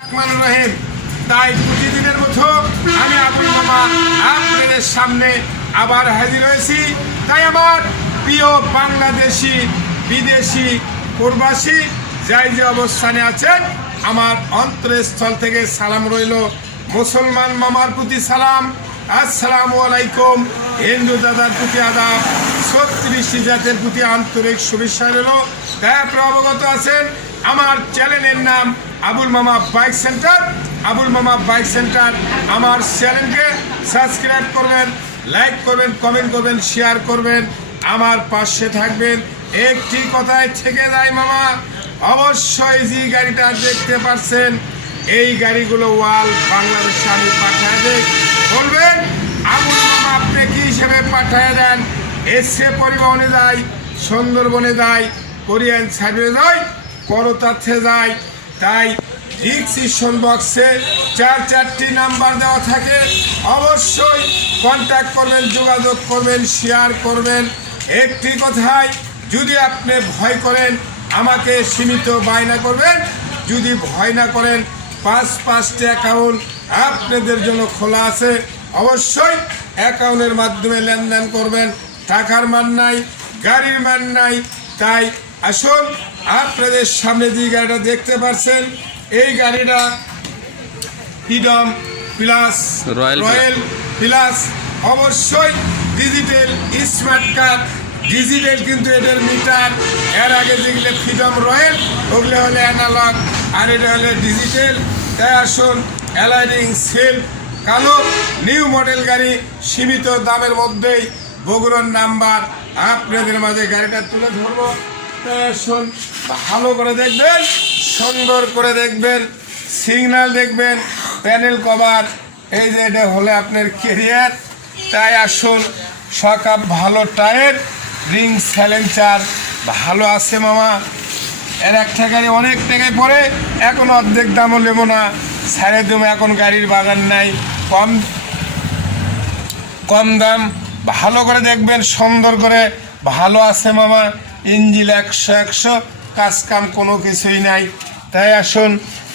রহিম। তাই প্রতিদিনের মতো আমি আবুল মামা আপনাদের সামনে আবার হাজির হয়েছি। তাই আমার প্রিয় বাংলাদেশি, বিদেশি, প্রবাসী যাই যে অবস্থানে আছেন, আমার অন্তরস্থল থেকে সালাম রইল। মুসলমান মামার প্রতি সালাম, আসসালামু আলাইকুম। হিন্দু দাদার প্রতি আদাব, 36 জাতের প্রতি আন্তরিক শুভেচ্ছা রইল। তাই আপনারা অবগত আছেন আমার চ্যানেলের নাম আবুল মামা বাইক সেন্টার। আবুল মামা বাইক সেন্টার আমার চ্যানেলকে সাবস্ক্রাইব করবেন, লাইক করবেন, কমেন্ট করবেন, শেয়ার করবেন, আমার পাশে থাকবেন। একটি কথায় থেকে যায় মামা, অবশ্যই যে গাড়িটা দেখতে পাচ্ছেন এই গাড়িগুলো ওয়াল বাংলাদেশে আমি পাঠায় দেই। বলবেন আবুল মামা আপনি কি হিসেবে পাঠায় দেন? এসে পরিবহনে যায়, সুন্দরবনে যায়, কোরিয়ান সার্ভিসে যায়, করতাতে যায়। তাই ডিসক্রিপশন বক্সে 4টি নাম্বার দেওয়া থাকে, অবশ্যই কন্ট্যাক্ট করবেন, যোগাযোগ করবেন, শেয়ার করবেন। একটি কথায়, যদি আপনি ভয় করেন আমাকে সীমিত বায়না করবেন, যদি ভয় না করেন 5টি অ্যাকাউন্ট আপনাদের জন্য খোলা আছে, অবশ্যই অ্যাকাউন্টের মাধ্যমে লেনদেন করবেন। টাকার মান নাই, গাড়ির মান নাই। তাই আসুন, আপনাদের সামনে যে গাড়িটা দেখতে পাচ্ছেন এই গাড়িটা ফ্রিডম প্লাস, রয়্যাল প্লাস, অবশ্যই ডিজিটাল স্মার্ট কার্ড। ডিজিটাল কিন্তু এদের মিটার, এর আগে যেগুলো ফ্রিডম রয়্যাল ওগুলো হলে অ্যানালগ, আর এটা হলে ডিজিটাল। তাই আসুন, অ্যালাইডিং সেল কালো নিউ মডেল গাড়ি, সীমিত দামের মধ্যেই, বগুড়ার নাম্বার আপনাদের মাঝে গাড়িটা তুলে ধরবো। তাই আসুন, ভালো করে দেখবেন, সুন্দর করে দেখবেন, সিগন্যাল দেখবেন, প্যানেল কভার, এই যে এটা হলে আপনার কেরিয়ার। তাই আসুন, সকাপ ভালো টায়ার, রিং সাইলেন্সার ভালো আছে মামা। এর একটা গাড়ি অনেক টাকায় পড়ে, এখন অর্ধেক দামও নেবো না, সাড়ে দামে এখন গাড়ির বাগান নাই, কম দাম। ভালো করে দেখবেন, সুন্দর করে ভালো আছে মামা। ইঞ্জিন 100 কাজ কাম কোনো কিছুই নাই। তাই আসুন,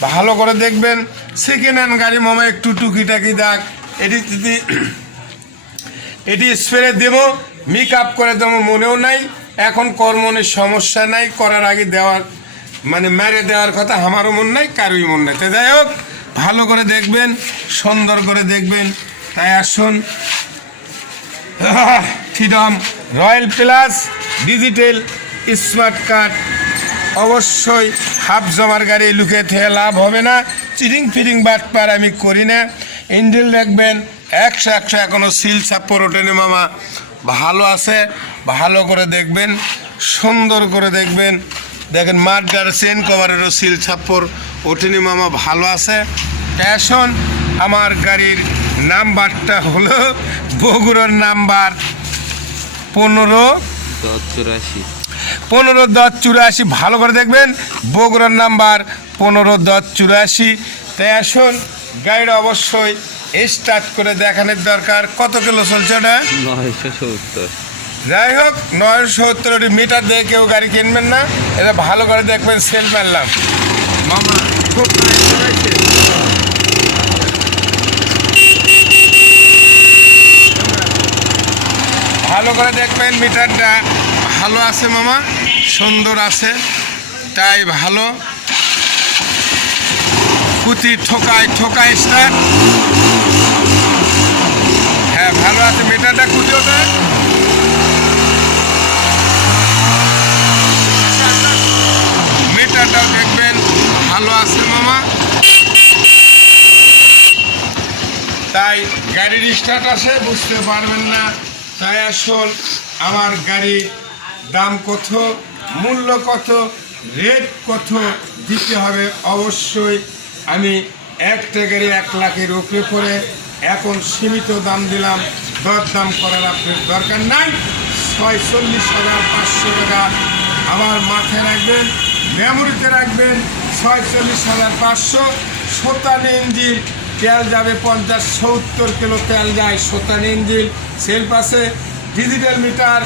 ভালো করে দেখবেন। সেকেন্ড হ্যান্ড গাড়ি মামা, একটু টুকিটাকি দাগ, এটি স্প্রে দেবো, মেক আপ করে দেবো, মনেও নাই এখন কর্মনের সমস্যা নাই, করার আগে দেওয়ার মানে মেরে দেওয়ার কথা আমারও মন নাই, কারোই মন নাই। তো যাই হোক, ভালো করে দেখবেন, সুন্দর করে দেখবেন। তাই আসুন, freedom royal plus digital smart card, অবশ্যই হাফ জমার গাড়ি লুকে থেকে লাভ হবে না। চিটিং ফিটিং বাটপার আমি করি না। ইঞ্জিন দেখবেন 100 এখনও সিল ছাপ্পর ওঠেনি মামা, ভালো আছে। ভালো করে দেখবেন, সুন্দর করে দেখবেন। দেখেন মাঠগার চেন কভারেরও সিল ছাপ্পর ওঠেনি মামা, ভালো আছে। আসুন, আমার গাড়ির নাম্বারটা হলো বগুড়ার নাম্বার 15-10-84। ভালো করে দেখবেন, বগুড়ার নাম্বার 15-10-84। তাই আসুন, গাড়িটা অবশ্যই স্টার্ট করে দেখানোর দরকার। কত কিলো চলছে ওটা? 970। যাই হোক, 970 মিটার দিয়ে কেউ গাড়ি কিনবেন না, এটা ভালো করে দেখবেন। সেল মারলাম মামা, খুব ভালো করে দেখবেন। মিটারটা ভালো আছে মামা, সুন্দর আছে। তাই ভালো কুতি ঠোকায় স্টার্ট। হ্যাঁ, ভালো আছে মিটারটা, কুতি ওটা মিটারটাও দেখবেন ভালো আছে মামা। তাই গাড়ির স্টার্ট আসে, বুঝতে পারবেন না। তাই আসুন, আমার গাড়ির দাম কত, মূল্য কত, রেট কত দিতে হবে, অবশ্যই আমি একটা গাড়ি 1 লাখের উপরে করে এখন সীমিত দাম দিলাম। দরদাম করার আপনার দরকার নাই। 46,500 টাকা আমার মাথায় রাখবেন, মেমোরিতে রাখবেন। 46,500। 57 ইঞ্জিন, তেল যাবে 50-70 কিলো তেল যায়। 57 ইঞ্জিন, সেল পাশে ডিজিটাল মিটার,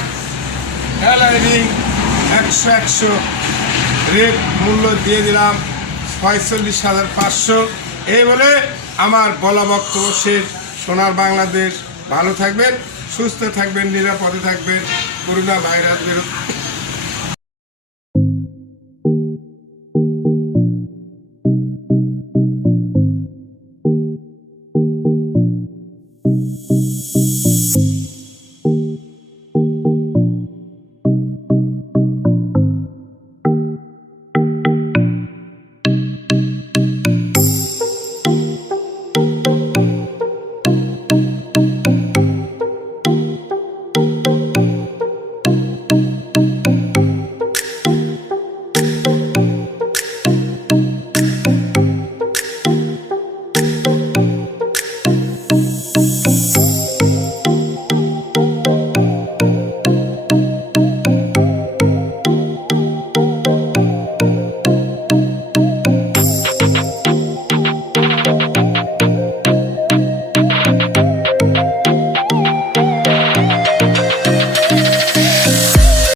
অ্যালাইডিং 100 রেট মূল্য দিয়ে দিলাম 45,500। এই বলে আমার বলা বক্তব্য শেষ। সোনার বাংলাদেশ, ভালো থাকবেন, সুস্থ থাকবেন, নিরাপদে থাকবেন, করোনা ভাইরাস বিরুদ্ধে